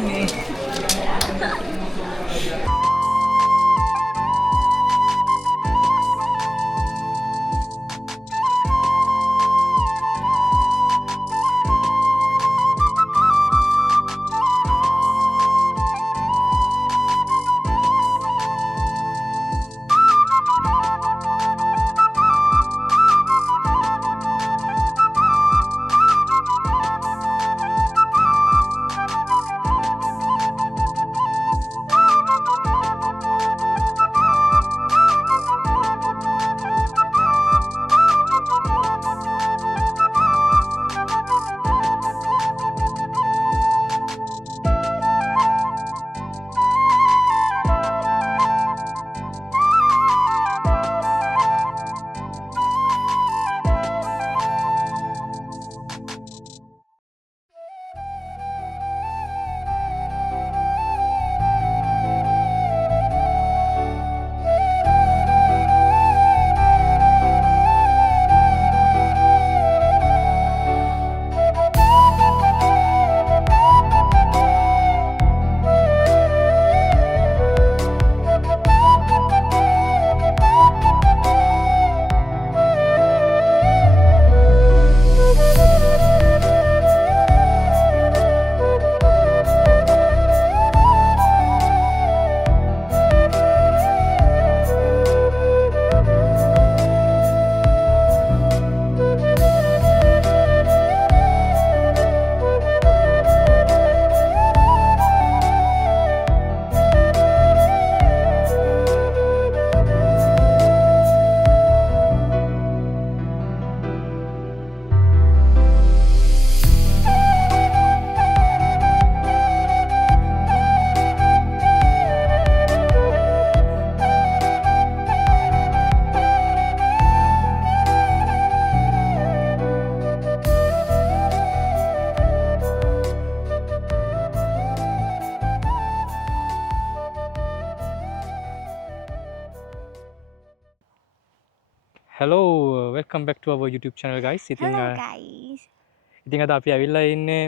යන්නේ. Hello, welcome back to our YouTube channel guys. Hello guys. ඉතින් අද අපි ඇවිල්ලා ඉන්නේ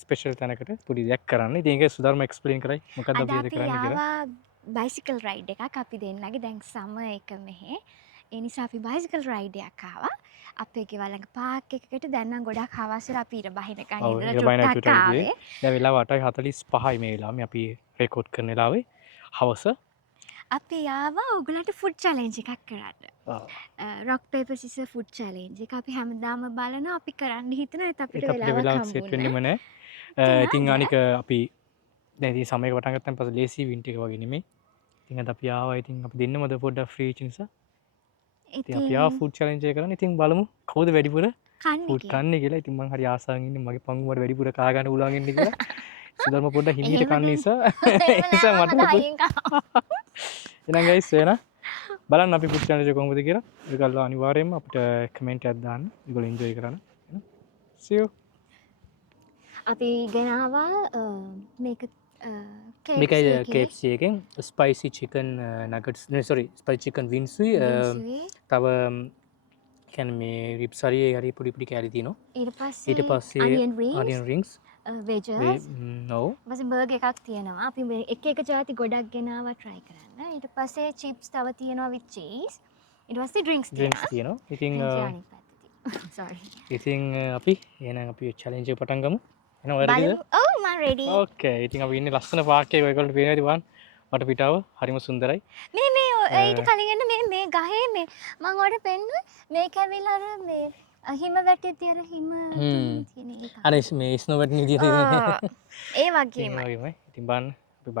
ස්පෙෂල් තැනකට පොඩි දෙයක් කරන්න. ඉතින් ඒක සුධර්ම එක්ස්ප්ලেইন කරයි. මොකක්ද අපි අද කරන්න කියලා. ආවා බයිසිකල් රයිඩ් එකක් අපි දෙන්නගේ දැන් සමර් එක මෙහෙ. ඒ නිසා අපි බයිසිකල් රයිඩ් එකක් ආවා. අපේ ගෙවල් ළඟ පාක් එකකට දැන් නම් ගොඩක් හවසට අපි ඊට බහිනකන් ඉඳලා චුට්ටක් ආවේ. දැන් වෙලාව 8:45යි මේ වෙලාවේ අපි රෙකෝඩ් කරන වෙලාවේ හවස. අපි ආවා ඔයගලන්ට ෆුඩ් චැලෙන්ජ් එකක් කරන්න. රොක් පේපර් සිසර් ෆුඩ් චැලෙන්ජ් එක අපි හැමදාම බලනවා අපි කරන්න හිතනවා ඒත් අපිට වෙලාවක් සෙට් වෙන්නෙම නැහැ. ඉතින් අනික අපි දැන් ඉතින් සමයක පටන් ගත්තන් පස්සේ ලේසි වින්ට් එක වගේ නෙමෙයි. ඉතින් අද අපි ආවා ඉතින් අපි දෙන්නම ද පොඩ්ඩක් ෆ්‍රී වෙච්ච නිසා. ඉතින් අපි ආවා ෆුඩ් චැලෙන්ජ් එක කරන්න. ඉතින් බලමු කවුද වැඩිපුර ෆුඩ් කන්නේ කියලා. ඉතින් මං හරි ආසාවෙන් ඉන්නේ මගේ පංගුවට වැඩිපුර කා ගන්න උලන් ඉන්නේ කියලා. සුධර්ම පොඩ්ඩක් හිමීට කන්න නිසා එහෙනම් ගයිස් එන බලන්න අපි ෆුඩ් චැලෙන්ජ් එක කොහොමද කියලා. ඒගොල්ලෝ අනිවාර්යයෙන්ම අපිට කමෙන්ට් එකක් දාන්න. ඒගොල්ලෝ එන්ජොයි කරන්න. see you. අපි ගෙනාවා මේක මේකයි KFC එකෙන් spicy chicken nuggets sorry spicy chicken වින්සුයි තව කියන්නේ මේ රිබ්ස් හරි පොඩි පොඩි කෑලි තියෙනවා. ඊට පස්සේ onion rings වෙජස් no ඊපස්සේ බර්ගර් එකක් තියෙනවා. අපි එක එක જાති ගොඩක් ගෙනාවා try කරන්න. ඊට පස්සේ chips තව තියෙනවා with cheese. ඊට පස්සේ drinks තියෙනවා. ඉතින් sorry. ඉතින් අපි එහෙනම් අපි challenge එක පටන් ගමු. එහෙනම් ඔය ready? ඔව් මම ready. Okay. ඉතින් අපි ඉන්නේ ලස්සන පාක් එකක ඔයගොල්ලෝ පේනවාද වන් වටපිටාව හරිම සුන්දරයි. මේ ඊට කලින් එන්න මේ ගහේ මේ මම ඔයාලට පෙන්නුවේ මේක ඇවිල්ලා අර මේ හිම වැටේ තියෙන හිම තියෙන එක. අර මේ ස්නෝ වැටෙන විදියට ඒ වගේම. ඒ වගේමයි. ඉතින් බලන්න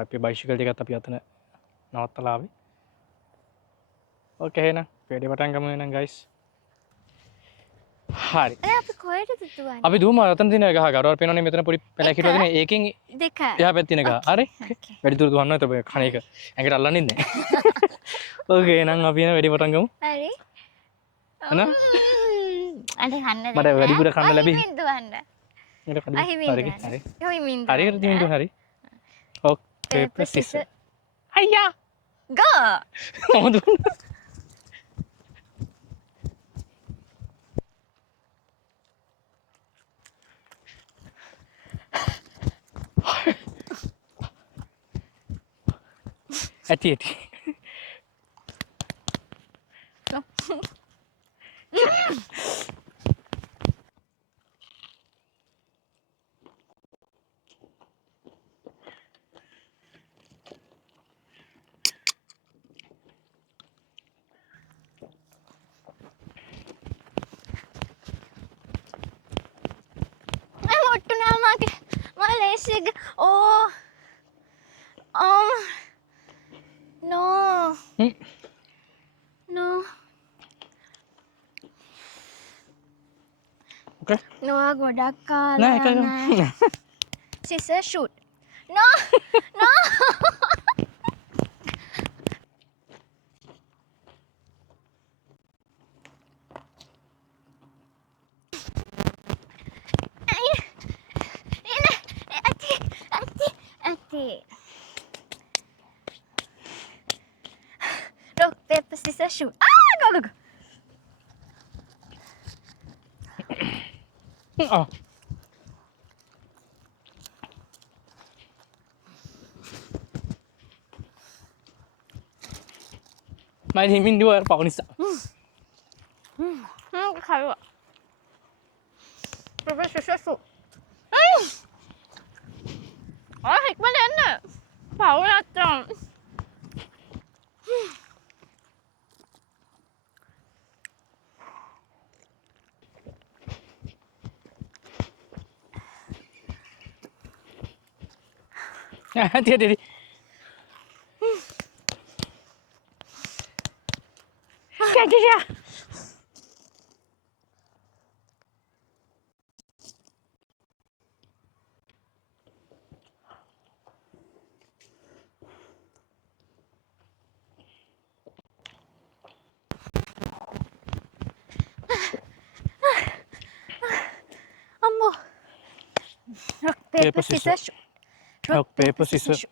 අපි බයිසිකල් එකත් අපි අතන නවත්තලා ආවේ. ඕකේ එහෙනම් වැඩි පටන් ගමු එහෙනම් guys. හරි. අපි කොහෙටද දුවන්නේ? අපි දුවමු අතන තියෙන ගහ ගාඩවල් පේනවනේ මෙතන පොඩි පැලයක් හිටවලා තියෙන ඒකෙන් දෙක. එහා පැත්තේ තියෙන ගහ. හරි. වැඩි දුර දුවන්න නැත ඔබ කණ එක. ඇඟට අල්ලන්නේ නැහැ. ඕකේ එහෙනම් අපි එන වැඩි පටන් ගමු. හරි. එහෙනම් අනේ කන්න මට වැඩිපුර කන්න ලැබි. දුවන්න. හරි. හරි. හොයිමින්. හරියට දින්දු හරි. ඕකේ ප්‍රසිස්. අයියා. ගෝ. මොකද? ඇති ඇති. ඔට්ටුනා මගේ මම ලේසි එක ඕ නෝ නෝ ඕකේ. නොවා ගොඩක් නෑ කාලා එක නෑ සිසර් ෂූට් නෝ නෝ rock paper scissors shoot go go go ආ. මම හිමින් දුව පව නිසා. ખાવા paper scissors shoot ඉක්මනට එන්න පව් නැත්තම් ඇති ඇති. කැකියා අම්මෝ rock paper scissors shoot rock paper scissors.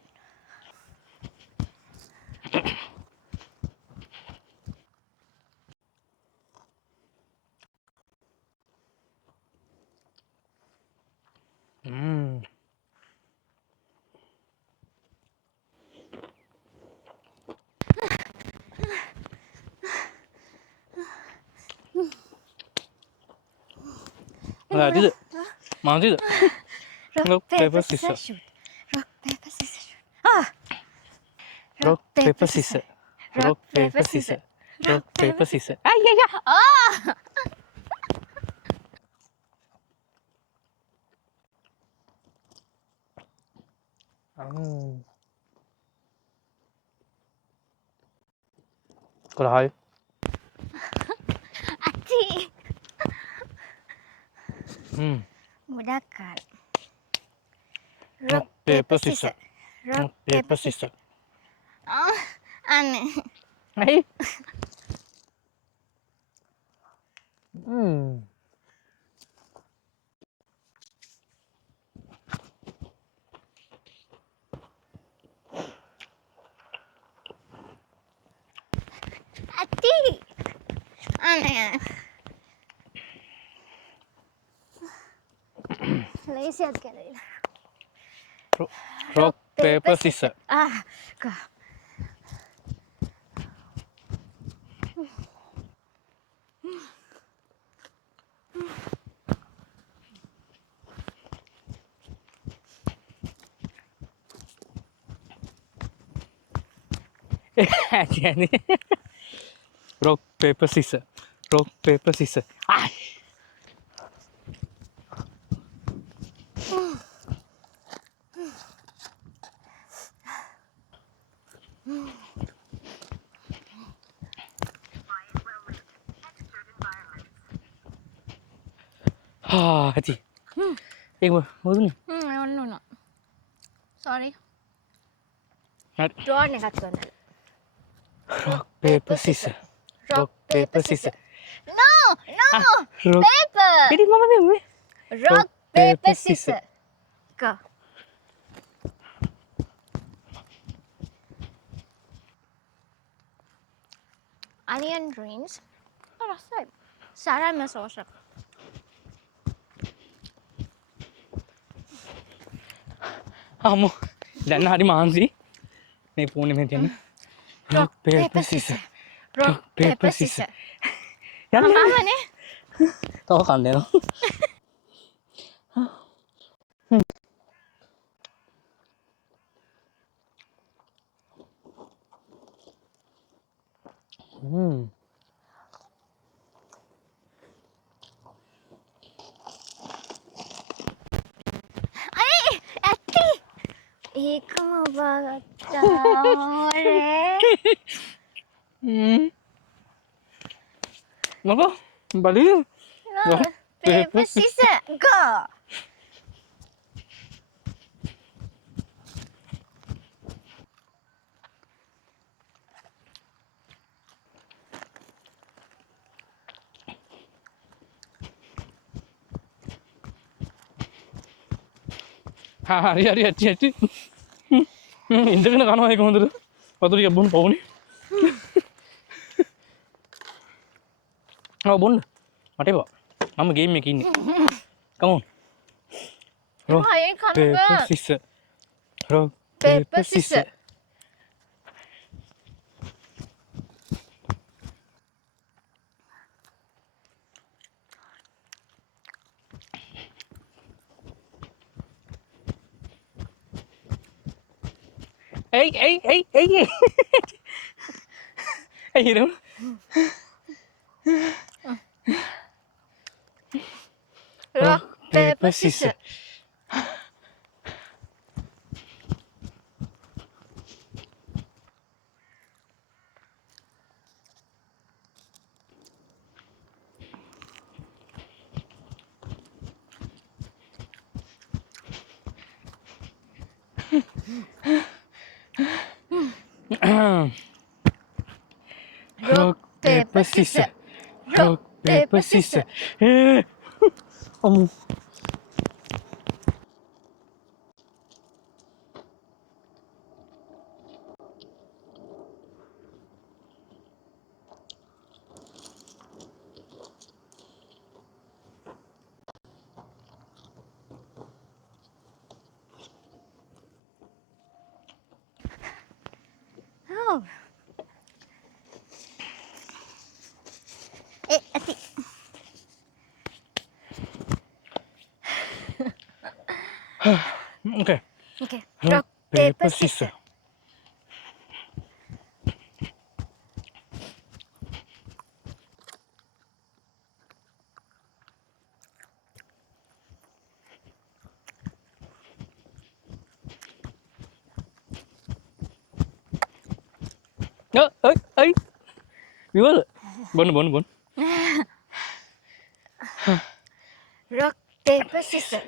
ඇතිද? මාතිද? rock paper scissors. shoot rock paper scissors shoot rock paper scissors. rock paper scissors. rock paper scissors. අයියయ్యా කොරහයි. අච්චි ගොඩක් කාලා rock paper scissors. rock paper scissors. අනේ ඇයි? අච්චි අනේ ලේසියක් කරලා rock paper scissors. go ඇති ඇති. rock paper scissors. rock paper scissors. ඇති. ඒක මොකදනේ? ඔන්න ඔන්න sorry හරි. drawn එකක් කරන්න rock paper scissors. rock paper scissors. no rock paper ඉතින් මම මේ rock paper scissors go onion greens රසයි සරම සෝස් එක අම්මෝ දැන් හරි මාන්සි. මේ ෆෝන් එකෙන් තියන්න. rock paper scissors rock paper scissors අමාමනේ තව කන්න යනවා. අනේ ඇත්ති ඒකම බගත්තාරේ මොකෝ බලන්න. paper scissors go හරි හරි ඇච්චි ඇච්චි. ඉඳගෙන කනවා ඒක හොඳට. වතුර ටිකක් බොන්න පවුනේ. ඔව් බොන්න. මට එපා. මම ගේම් එකේ ඉන්නේ. come on. rock අය කන්න paper scissors. rock paper paper scissors scissors. Ê, ê, ê, ê, ê. Ê gì đâu. rock paper scissors rock paper scissors. rock paper scissors. Eh. oh ඇති Okay. okay rock rock paper paper scissors. scissors Ê, ê, ê. Viewer. Bun, bun, bun. rock paper scissors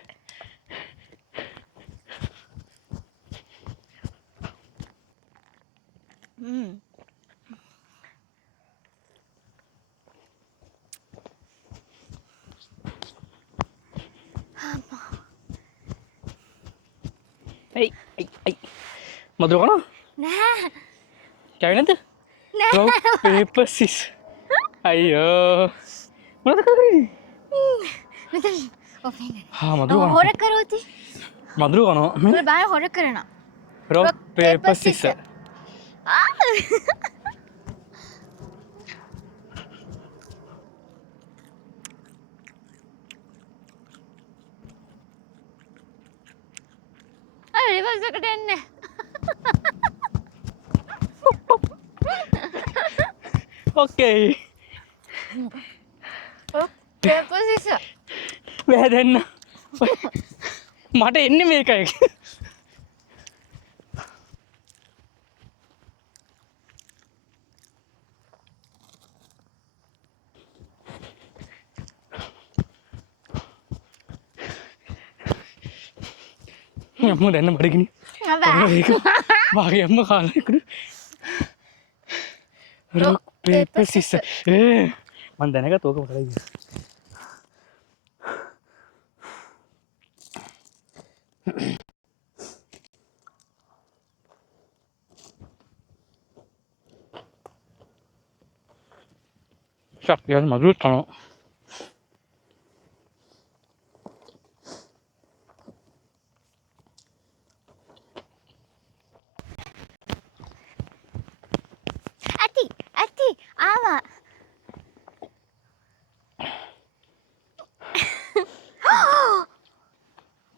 Ê, ê, ê. මදුර කනවා? නෑ කැවේ නැද්ද? නෑ rock paper scissors. අයියෝ. මොනවද කරන්නේ? මෙතන ඔපෙන් හා මදුර කනවා. හොර කරෝති මදුර කනවා. ඔය බය හොර කරනවා rock paper scissors. අය රිවර්ස් එකට එන්නේ Okay. rock paper scissors වැදෙන්න. මට එන්නේ මේකයි. අම්ම දැන්න බඩගිනි. ඒක වාගේ අම්ම කාලා ඉක්ුණු. rock paper scissors. මම දැනගත්ත ඕක මොකටද කියලා. sak yan මදුරුත් කනවා. ආවා.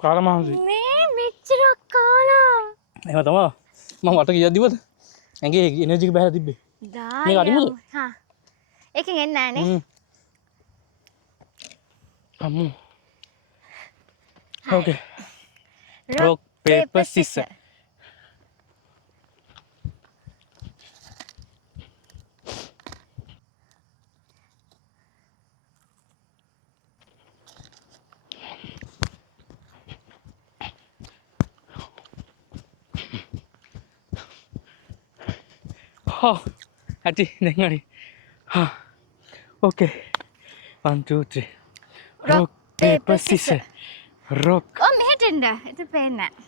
කාලා මහන්සි. මේ මෙච්චර කාලා. එහෙම තමයි. මම වට ගියක් දිවද? ඇඟේ එනර්ජි එක බහලා තිබ්බේ. මේක අරිමුද? හා. එකෙන් එන්නේ නැහනේ. අම්මෝ. Okay. Rock, paper, scissors. Oh, hati දැන් හරි. හා. Okay. 1 2 3. Rock, paper, scissors. Rock. ඔව් මෙහෙට එන්න. ඒක පේන්නේ නැහැ.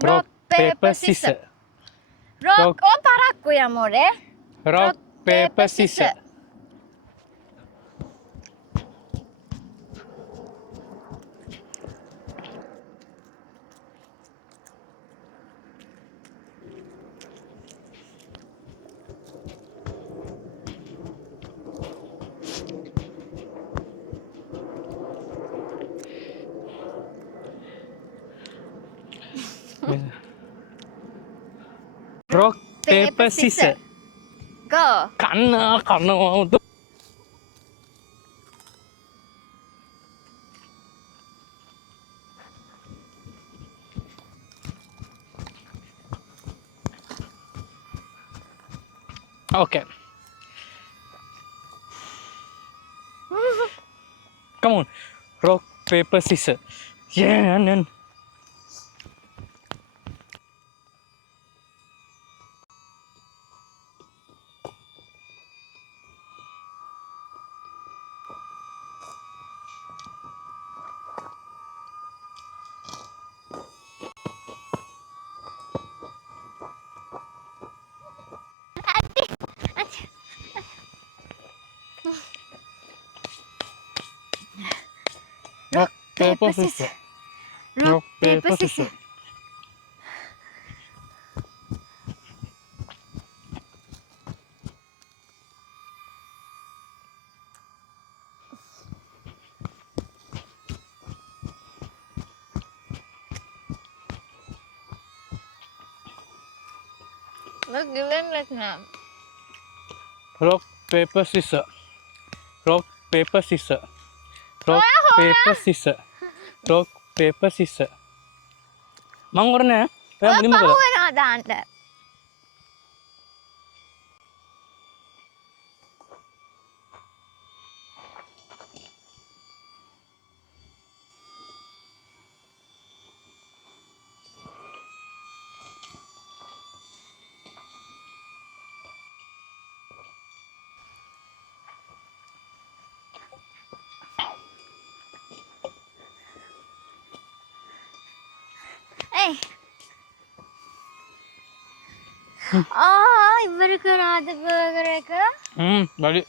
Rock, paper, scissors. Rock. ඔව් පරක්කු යමෝරේ. Rock, paper, scissors. Rock, paper, scissors. Go. කන්නවා උතු. Okay. Come on. Rock, paper, scissors. Yeah, and then. Rock, paper, scissors. Rock, paper, scissors. Mas gelendak na. Rock, paper, scissors. Rock, paper, scissors. Rock, paper, scissors. Rock, paper, scissors. මං කරන්නේ ඔයා මුලින්ම කළා. පහු වෙනවා දාන්න. Hey. ඉවර කරාද බර්ගර් එක? බඩි.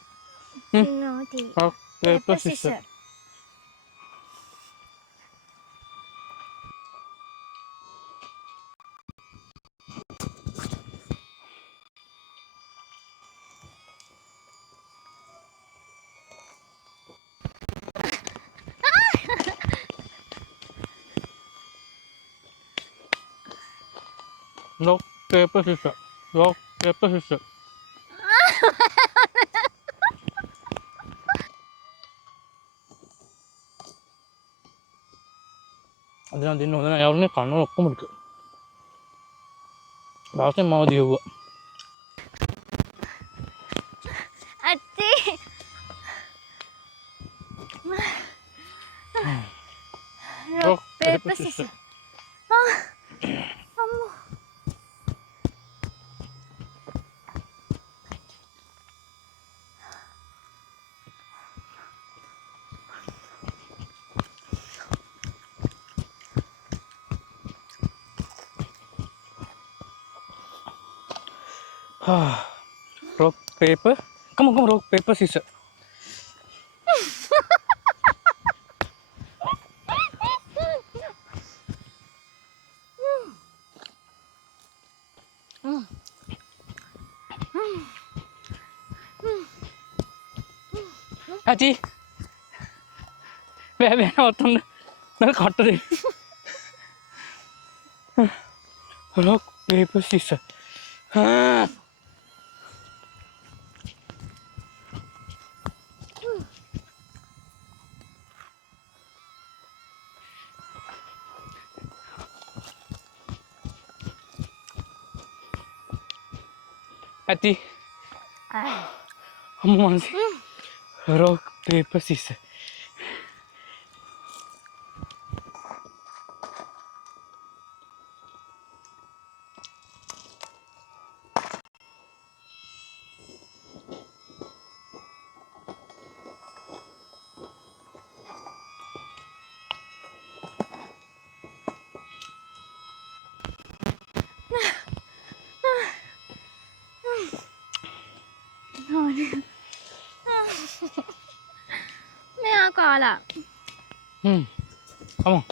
නෝටි. Rock, paper, scissors. Rock, paper, scissors. Rock, paper, scissors. අද නම් දෙන්න හොඳ නැහැ. යාළුවනේ කන්න ඔක්කොම ටික. දාස්නේ මාව දියුවා. අත්ති. Rock, paper, scissors. අම්මෝ. Rock, paper. Come on, rock, paper, scissors. ඇති බෑ නවත්තන්න මම කට්ට දෙන්න rock paper scissors ඇති අම්මෝ මනසේ rock paper scissors මෙයා කාලා come on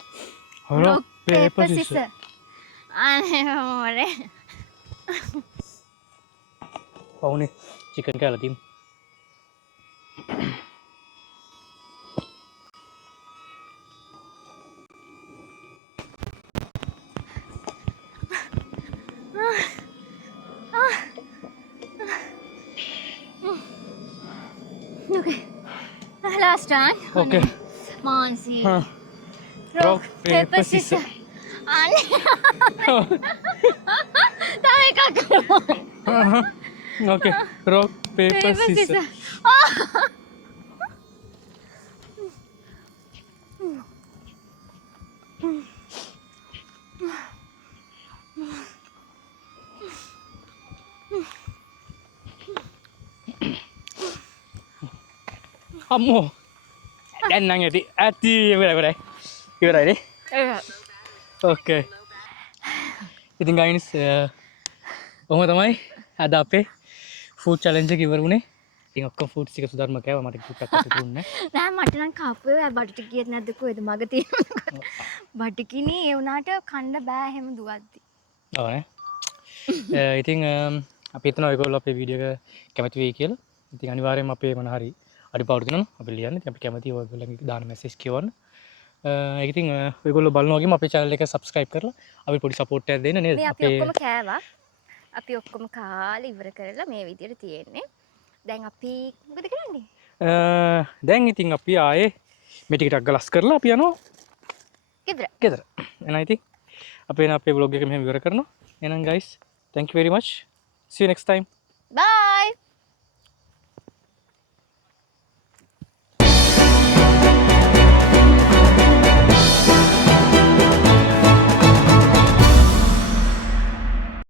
rock paper scissors අනේ මොරේ පවුනේ චිකන් කෑල්ල තියමු okay last time okay Mansi rock paper scissors අනේ තව එකක් කරමු okay rock paper scissors අම්මෝ දැන් නම් ඇති ඉවරයි ඕකේ ඉතින් ගයින්ස් ඔහොම තමයි අද අපේ ෆුඩ් චැලෙන්ජ් එක ඉවර වුණේ ඉතින් ඔක්කොම ෆුඩ්ස් ටික සුධර්ම කෑවා මට කිව්වක් අක්කත් දුන්නේ නෑ මට නම් කාපුවේ බඩට ගියෙත් නැද්ද කොහෙද මග තියෙන්නේ බඩකිනේ ඒ වුණාට කන්න බෑ එහෙම දුවද්දි ඔව් නේ ඉතින් අපි හිතනවා ඔයගොල්ලෝ අපේ වීඩියෝ එක කැමති වෙයි කියලා ඉතින් අනිවාර්යයෙන්ම අපේ මොන හරි අඩිපාඩු තියෙනවා අපි ලියන්න ඉතින් අපි කැමති ඔයගොල්ලන්ගේ දාන මැසේජ් කියවන්න ඒක ඉතින් ඔයගොල්ලෝ බලනවා වගේම අපේ channel එක subscribe කරලා අපි පොඩි support එකක් දෙන්න නේද මේ අපි ඔක්කොම කෑවා අපි ඔක්කොම කාලා ඉවර කරලා මේ විදියට තියෙන්නේ දැන් අපි මොකද කරන්නේ දැන් ඉතින් අපි ආයේ මේ ටිකටක් ගලස් කරලා අපි යනවා ගෙදර එහෙනම් ඉතින් අපේ vlog එක මෙහෙම ඉවර කරනවා එහෙනම් guys thank you very much see you next time bye